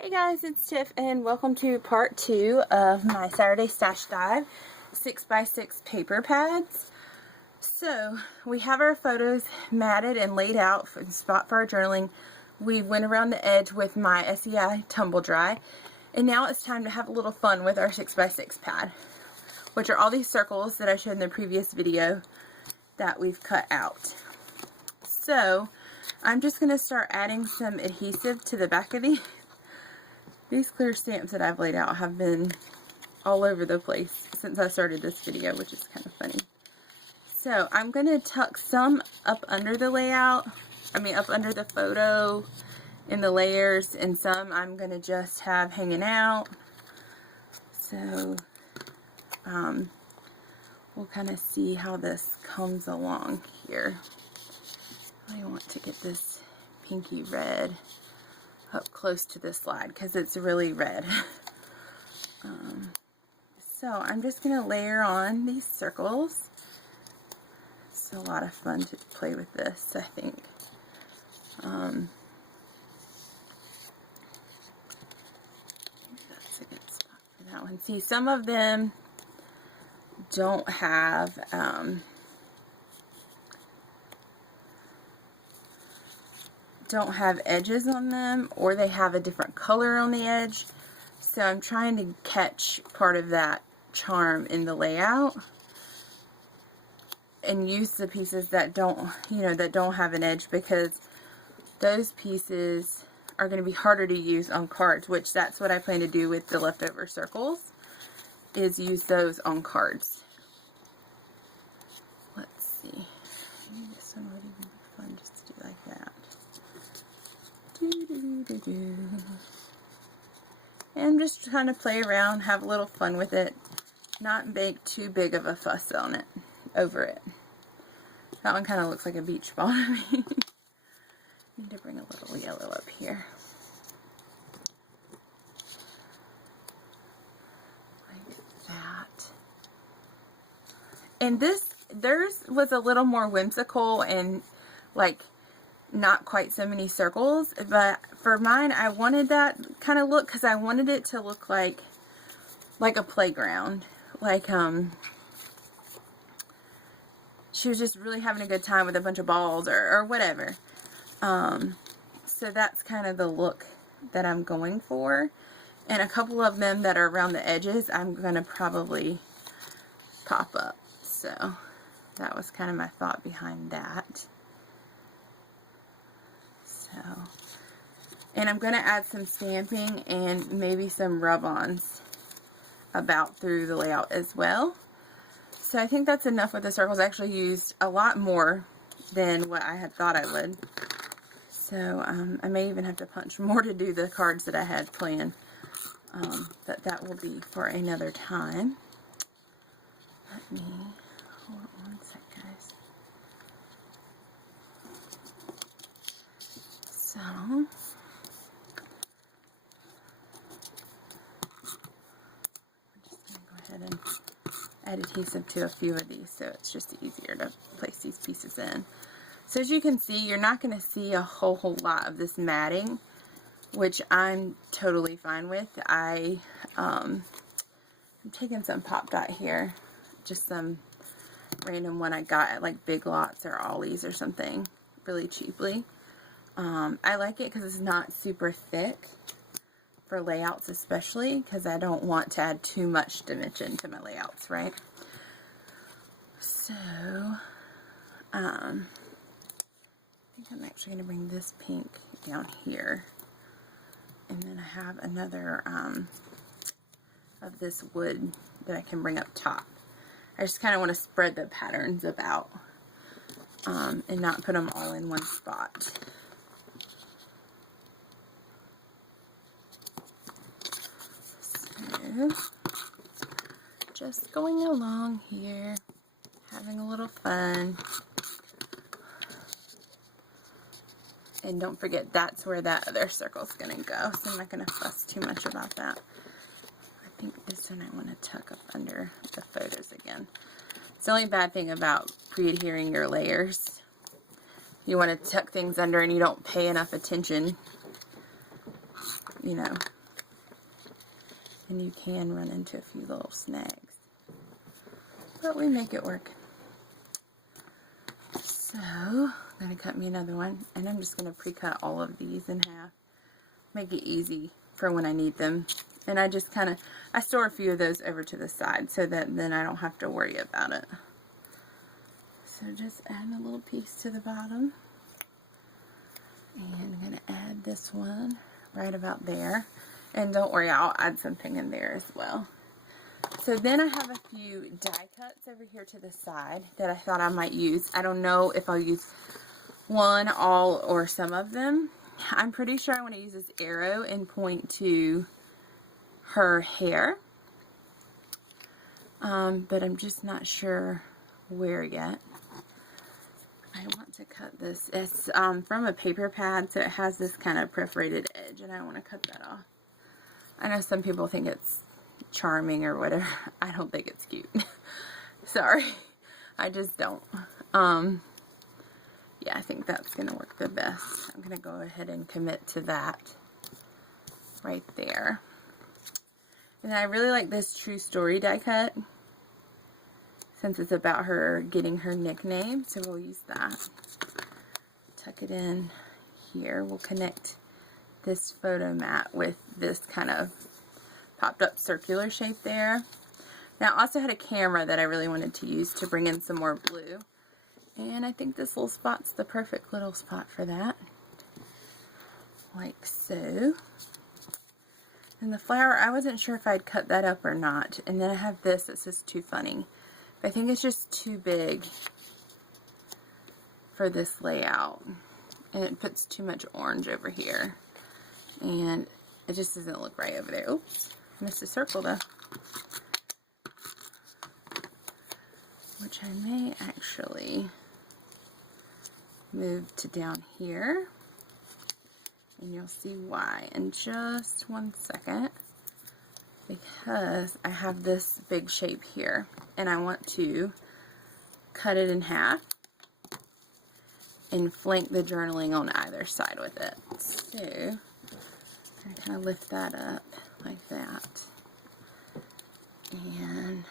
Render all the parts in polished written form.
Hey guys, it's Tiff and welcome to part 2 of my Saturday Stash Dive 6x6 paper pads. So we have our photos matted and laid out for the spot for our journaling. We went around the edge with my SEI tumble dry, and now it's time to have a little fun with our 6x6 pad, which are all these circles that I showed in the previous video that we've cut out. So I'm just going to start adding some adhesive to the back of these. These clear stamps that I've laid out have been all over the place since I started this video, which is kind of funny. So I'm going to tuck some up under the layout, up under the photo in the layers, and some I'm going to just have hanging out. So we'll kind of see how this comes along here. I want to get this pinky red up close to the slide because it's really red. So I'm just going to layer on these circles. It's a lot of fun to play with this, I think. That's a good spot for that one. See, some of them don't have edges on them, or they have a different color on the edge. So I'm trying to catch part of that charm in the layout and use the pieces that don't have an edge, because those pieces are going to be harder to use on cards, which that's what I plan to do with the leftover circles, is use those on cards. Let's see. Maybe this one would even be fun just to do like that. And I'm just trying to play around, have a little fun with it, not make too big of a fuss on it, over it. That one kind of looks like a beach ball to me. Need to bring a little yellow up here. Like that. And theirs was a little more whimsical and like not quite so many circles, but for mine I wanted that kind of look because I wanted it to look like a playground, like she was just really having a good time with a bunch of balls or whatever. So that's kind of the look that I'm going for, and a couple of them that are around the edges I'm gonna probably pop up. So that was kind of my thought behind that. And I'm going to add some stamping and maybe some rub-ons about through the layout as well. So I think that's enough with the circles. I actually used a lot more than what I had thought I would. So I may even have to punch more to do the cards that I had planned. But that will be for another time. Let me hold on one sec, guys. So, I'm just going to go ahead and add adhesive to a few of these, so it's just easier to place these pieces in. So as you can see, you're not going to see a whole lot of this matting, which I'm totally fine with. I'm taking some Pop Dot here, just some random one I got at like Big Lots or Ollie's or something, really cheaply. I like it because it's not super thick for layouts, especially because I don't want to add too much dimension to my layouts, right? So, I think I'm actually going to bring this pink down here, and then I have another of this wood that I can bring up top. I just kind of want to spread the patterns about and not put them all in one spot. Just going along here, having a little fun. And don't forget, that's where that other circle's going to go, so I'm not going to fuss too much about that. I think this one I want to tuck up under the photos again. It's the only bad thing about pre-adhering your layers. You want to tuck things under and you don't pay enough attention you know, and you can run into a few little snags. But we make it work. So, I'm going to cut me another one, and I'm just going to pre-cut all of these in half. Make it easy for when I need them. And I just kind of, I store a few of those over to the side so that then I don't have to worry about it. So just add a little piece to the bottom. And I'm going to add this one right about there. And don't worry, I'll add something in there as well. So then I have a few die cuts over here to the side that I thought I might use. I don't know if I'll use one, all, or some of them. I'm pretty sure I want to use this arrow and point to her hair. But I'm just not sure where yet. I want to cut this. It's from a paper pad, so it has this kind of perforated edge, and I want to cut that off. I know some people think it's charming or whatever. I don't think it's cute. Sorry. I just don't. Yeah, I think that's going to work the best. I'm going to go ahead and commit to that right there. And I really like this True Story die cut, since it's about her getting her nickname, so we'll use that. Tuck it in here. We'll connect this photo mat with this kind of popped up circular shape there. Now I also had a camera that I really wanted to use to bring in some more blue. And I think this little spot's the perfect little spot for that. Like so. And the flower, I wasn't sure if I'd cut that up or not. And then I have this that says too funny. But I think it's just too big for this layout. And it puts too much orange over here. And it just doesn't look right over there. Oops, missed a circle though. Which I may actually move to down here. And you'll see why in just 1 second. Because I have this big shape here. And I want to cut it in half. And flank the journaling on either side with it. So, I kind of lift that up like that. And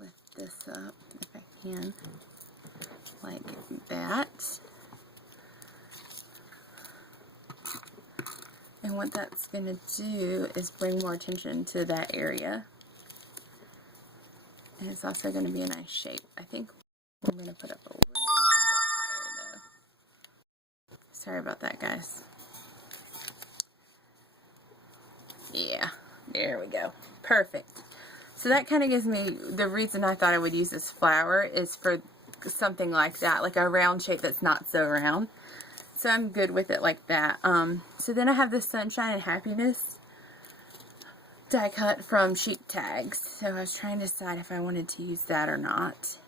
lift this up if I can. Like that. And what that's going to do is bring more attention to that area. And it's also going to be a nice shape. I think I'm going to put up a little bit higher though. Sorry about that, guys. Yeah, there we go. Perfect. So that kind of gives me, the reason I thought I would use this flower is for something like that, like a round shape that's not so round. So I'm good with it like that. So then I have this Sunshine and Happiness die cut from Sheep Tags. So I was trying to decide if I wanted to use that or not.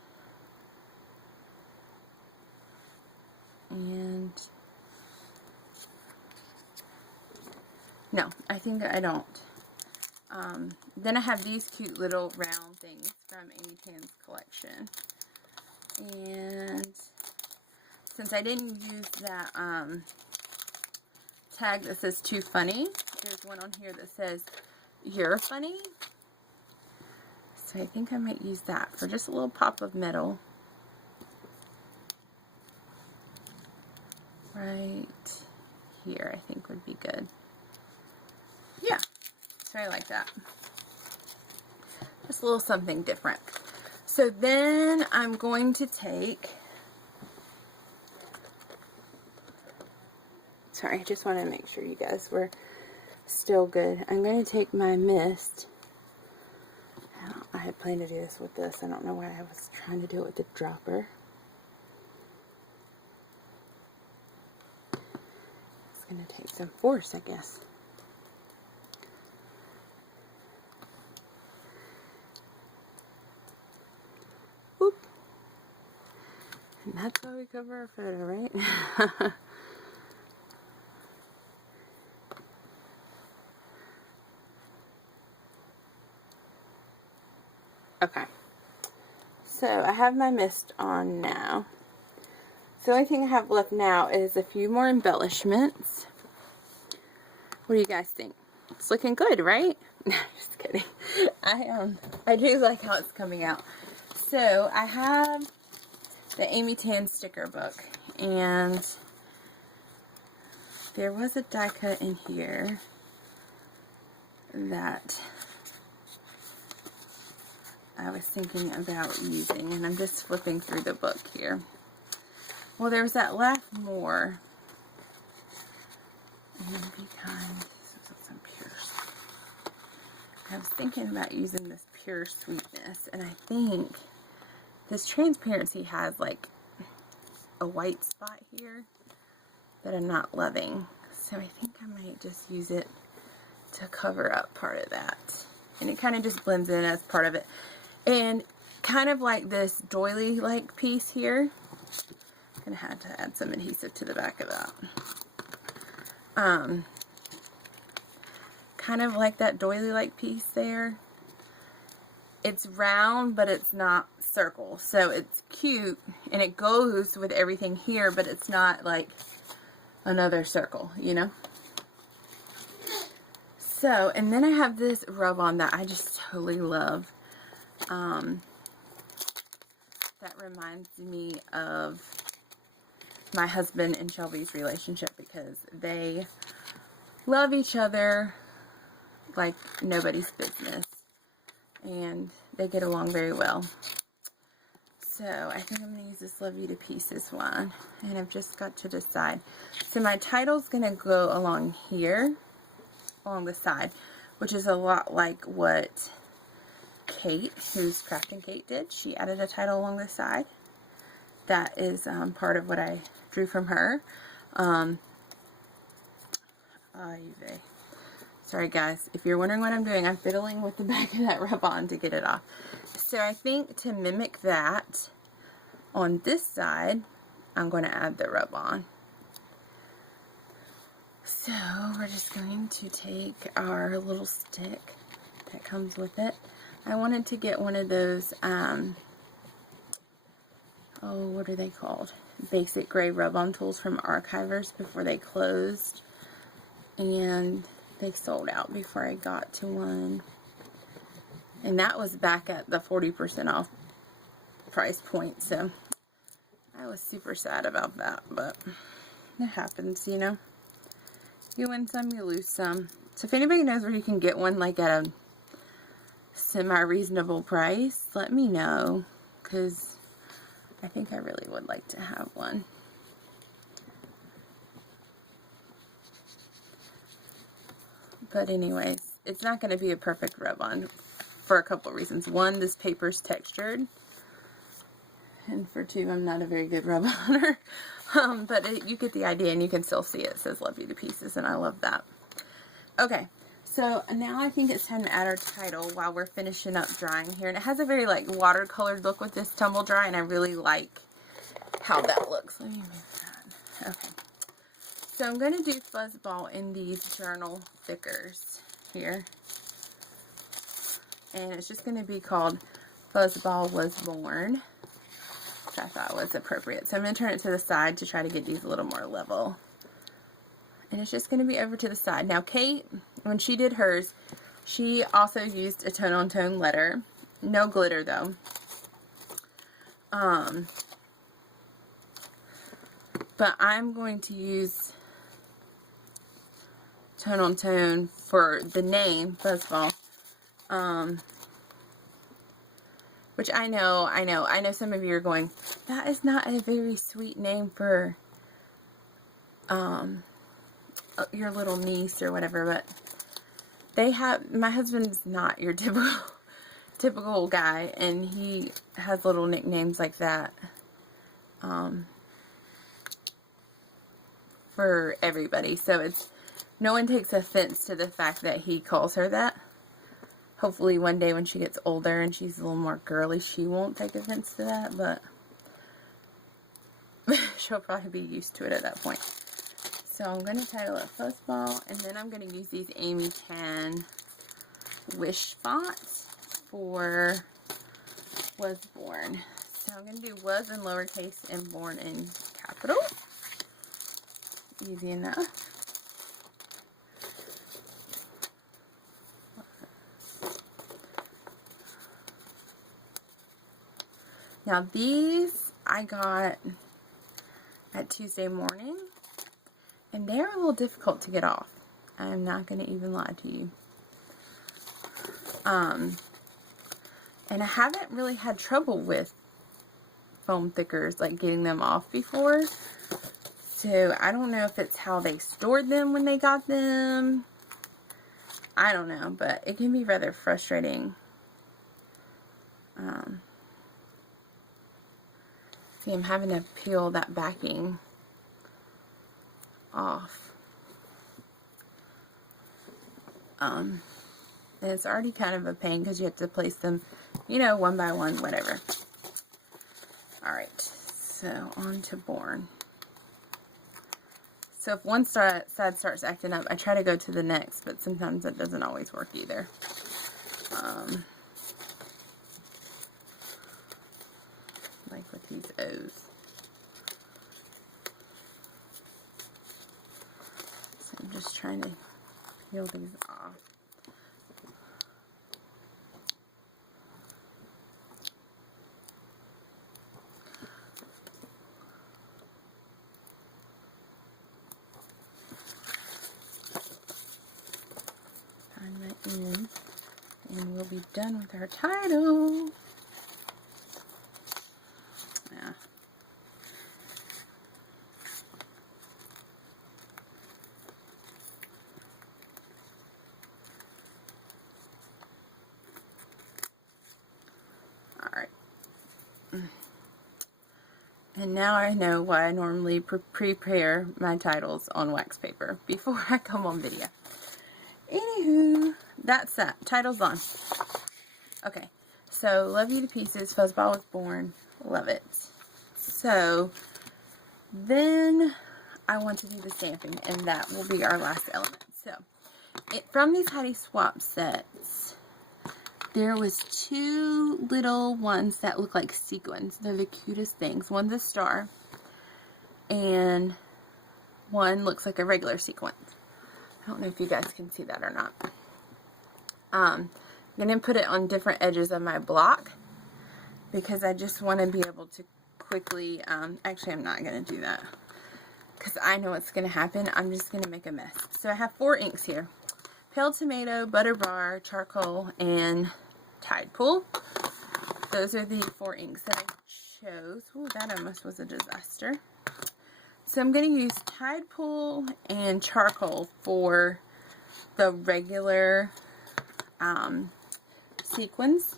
And no, I think I don't. Then I have these cute little round things from Amy Tan's collection. And since I didn't use that tag that says too funny, there's one on here that says you're funny. So I think I might use that for just a little pop of metal. Right here, I think would be good. Yeah, so I like that. Just a little something different. So then I'm going to take, sorry, I just want to make sure you guys were still good. I'm going to take my mist. I had planned to do this with this. I don't know why I was trying to do it with the dropper. It's going to take some force, I guess. Whoop. And that's why we cover our photo, right? Okay. So I have my mist on now. So the only thing I have left now is a few more embellishments. What do you guys think? It's looking good, right? No, just kidding. I do like how it's coming out. So I have the Amy Tan sticker book, and there was a die cut in here that I was thinking about using, and I'm just flipping through the book here. Well, there was that left more. And be kind. This is some pure. I was thinking about using this pure sweetness, and I think this transparency has like a white spot here that I'm not loving. So I think I might just use it to cover up part of that. And it kind of just blends in as part of it. And kind of like this doily-like piece here. I'm going to have to add some adhesive to the back of that. Kind of like that doily-like piece there. It's round, but it's not circle. So it's cute, and it goes with everything here, but it's not like another circle, you know? So, and then I have this rub-on that I just totally love. That reminds me of my husband and Shelby's relationship, because they love each other like nobody's business, and they get along very well. So I think I'm going to use this Love You to Pieces one, and I've just got to decide. So my title's going to go along here, along the side, which is a lot like what Kate, who's Crafting Kate, did. She added a title along the side. That is part of what I drew from her. Sorry guys, if you're wondering what I'm doing, I'm fiddling with the back of that rub-on to get it off. So I think to mimic that, on this side, I'm going to add the rub-on. So we're just going to take our little stick that comes with it. I wanted to get one of those, what are they called? Basic gray rub-on tools from Archivers before they closed. And they sold out before I got to one. And that was back at the 40% off price point. So I was super sad about that. But it happens, you know. You win some, you lose some. So if anybody knows where you can get one like at a semi-reasonable price, let me know. Because I think I really would like to have one. But anyways, it's not going to be a perfect rub-on for a couple of reasons. One, this paper's textured. And for two, I'm not a very good rub-oner. But you get the idea, and you can still see it says Love You to Pieces, and I love that. Okay, so now I think it's time to add our title while we're finishing up drying here. And it has a very like watercolored look with this tumble dry, and I really like how that looks. Let me move that. Okay. So I'm going to do Fuzzball in these journal thickers here. And it's just going to be called Fuzzball Was Born, which I thought was appropriate. So I'm going to turn it to the side to try to get these a little more level. And it's just going to be over to the side. Now Kate, when she did hers, she also used a tone-on-tone letter. No glitter though. But I'm going to use tone-on-tone for the name, Fuzzball. Which I know some of you are going, that is not a very sweet name for your little niece or whatever, but they have, my husband's not your typical guy, and he has little nicknames like that for everybody, so it's, no one takes offense to the fact that he calls her that. Hopefully one day when she gets older and she's a little more girly, she won't take offense to that, but she'll probably be used to it at that point. So I'm going to title it Fuzzball, and then I'm going to use these Amy Tan wish fonts for Was Born. So I'm going to do Was in lowercase and Born in capital. easy enough. Now these I got at Tuesday morning, and they're a little difficult to get off. I'm not going to even lie to you. And I haven't really had trouble with foam thickers, like getting them off before. So I don't know if it's how they stored them when they got them. I don't know, but it can be rather frustrating. See, I'm having to peel that backing off. And it's already kind of a pain because you have to place them, you know, one by one, whatever. Alright, so on to Born. So if one side starts acting up, I try to go to the next, but sometimes that doesn't always work either. Like with these O's. So I'm just trying to peel these off. Find my end, and we'll be done with our title. Yeah. Alright. And now I know why I normally prepare my titles on wax paper before I come on video. Anywho, that's that. Title's on. Okay. So, love you to pieces. Fuzzball was born. Love it. So, then I want to do the stamping, and that will be our last element. So, from these Heidi Swap sets, there was two little ones that look like sequins. They're the cutest things. One's a star, and one looks like a regular sequin. I don't know if you guys can see that or not. I'm going to put it on different edges of my block because I just want to be able to quickly, actually I'm not going to do that because I know what's going to happen. I'm just going to make a mess. So I have 4 inks here. Pale Tomato, Butter Bar, Charcoal, and Tide Pool. Those are the 4 inks that I chose. Ooh, that almost was a disaster. So I'm going to use Tide Pool and Charcoal for the regular sequins.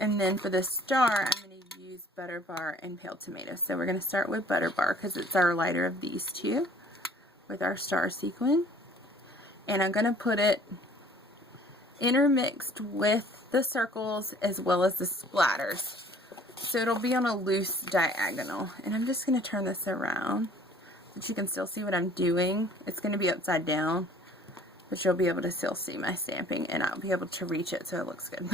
And then for the star, I'm going to use Butter Bar and Pale Tomato. So we're going to start with Butter Bar because it's our lighter of these two with our star sequin. And I'm going to put it intermixed with the circles as well as the splatters. So it'll be on a loose diagonal. And I'm just going to turn this around so that you can still see what I'm doing. It's going to be upside down, but you'll be able to still see my stamping, and I'll be able to reach it so it looks good.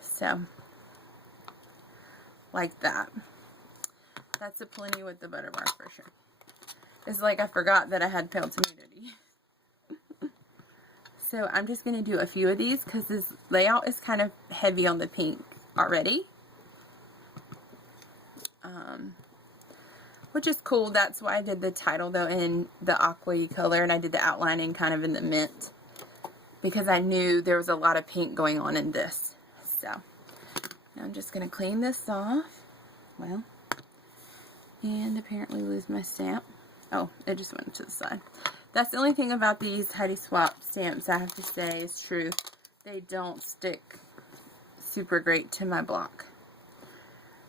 So, like that. That's a plenty with the Butter Bar for sure. It's like I forgot that I had Pale Tomato. So I'm just going to do a few of these because this layout is kind of heavy on the pink already. Which is cool. That's why I did the title though in the aqua color, and I did the outlining kind of in the mint because I knew there was a lot of pink going on in this. So now I'm just going to clean this off. Well, and apparently lose my stamp. Oh, it just went to the side. That's the only thing about these Heidi Swap stamps I have to say is true. They don't stick super great to my block.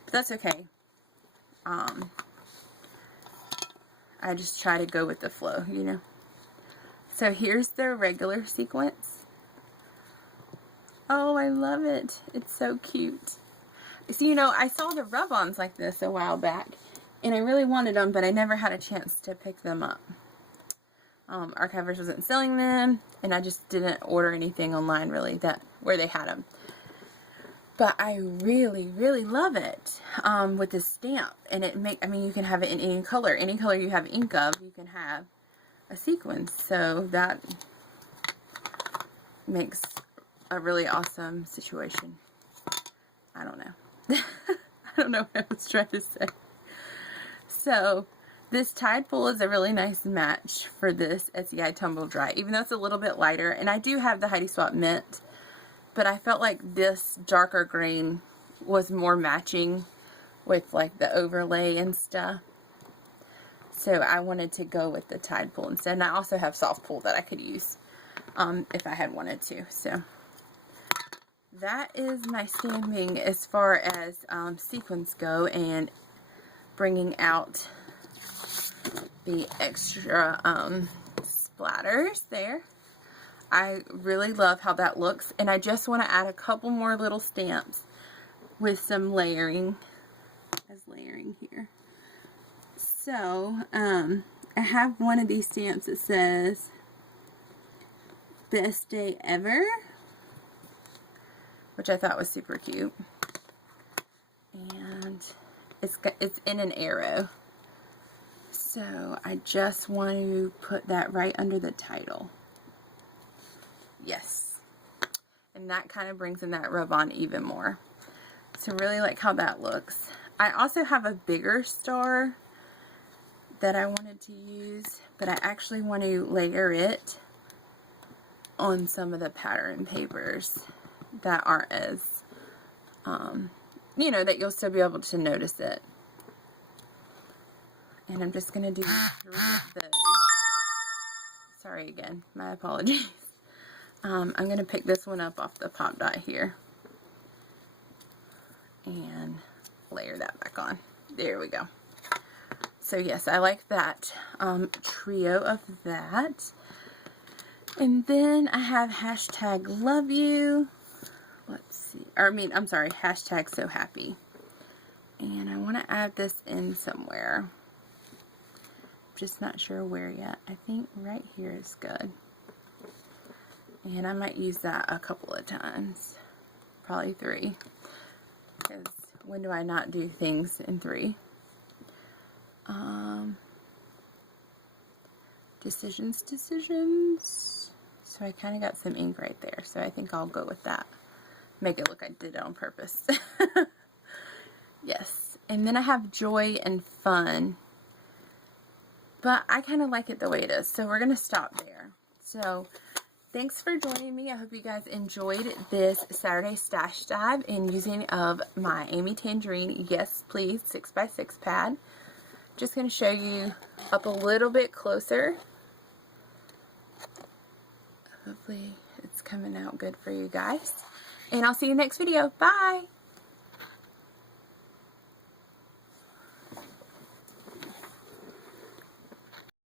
But that's okay. I just try to go with the flow, you know. So here's the regular sequence. Oh, I love it. It's so cute. So, you know, I saw the rub-ons like this a while back, and I really wanted them, but I never had a chance to pick them up. Archivers wasn't selling them, and I just didn't order anything online really where they had them. But I really, really love it with the stamp. And I mean, you can have it in any color. Any color you have ink of, you can have a sequence. So that makes a really awesome situation. I don't know. I don't know what I was trying to say. So this Tide Pool is a really nice match for this SEI Tumble Dry, even though it's a little bit lighter. And I do have the Heidi Swapp Mint, but I felt like this darker green was more matching with like the overlay and stuff. So I wanted to go with the Tide Pool instead. And I also have Soft Pool that I could use if I had wanted to. So that is my stamping as far as sequins go, and bringing out the extra splatters there. I really love how that looks, and I just want to add a couple more little stamps with some layering here. So I have one of these stamps that says best day ever, which I thought was super cute, and it's in an arrow. So I just want to put that right under the title. Yes. And that kind of brings in that rub-on even more. So really like how that looks. I also have a bigger star that I wanted to use, but I actually want to layer it on some of the pattern papers that aren't as, you know, that you'll still be able to notice it. And I'm just going to do 3 of those. Sorry again, my apologies. I'm going to pick this one up off the pop die here and layer that back on. There we go. So yes, I like that trio of that. And then I have hashtag love you. Let's see. Or I'm sorry, hashtag so happy. And I want to add this in somewhere. Just not sure where yet. I think right here is good. And I might use that a couple of times. Probably 3. Because when do I not do things in 3? Decisions. So I kind of got some ink right there. So I think I'll go with that. Make it look like I did it on purpose. Yes. And then I have joy and fun. But I kind of like it the way it is. So we're going to stop there. So thanks for joining me. I hope you guys enjoyed this Saturday stash dive and using of my Amy Tangerine Yes Please 6x6 pad. Just going to show you up a little bit closer. Hopefully it's coming out good for you guys. And I'll see you next video. Bye!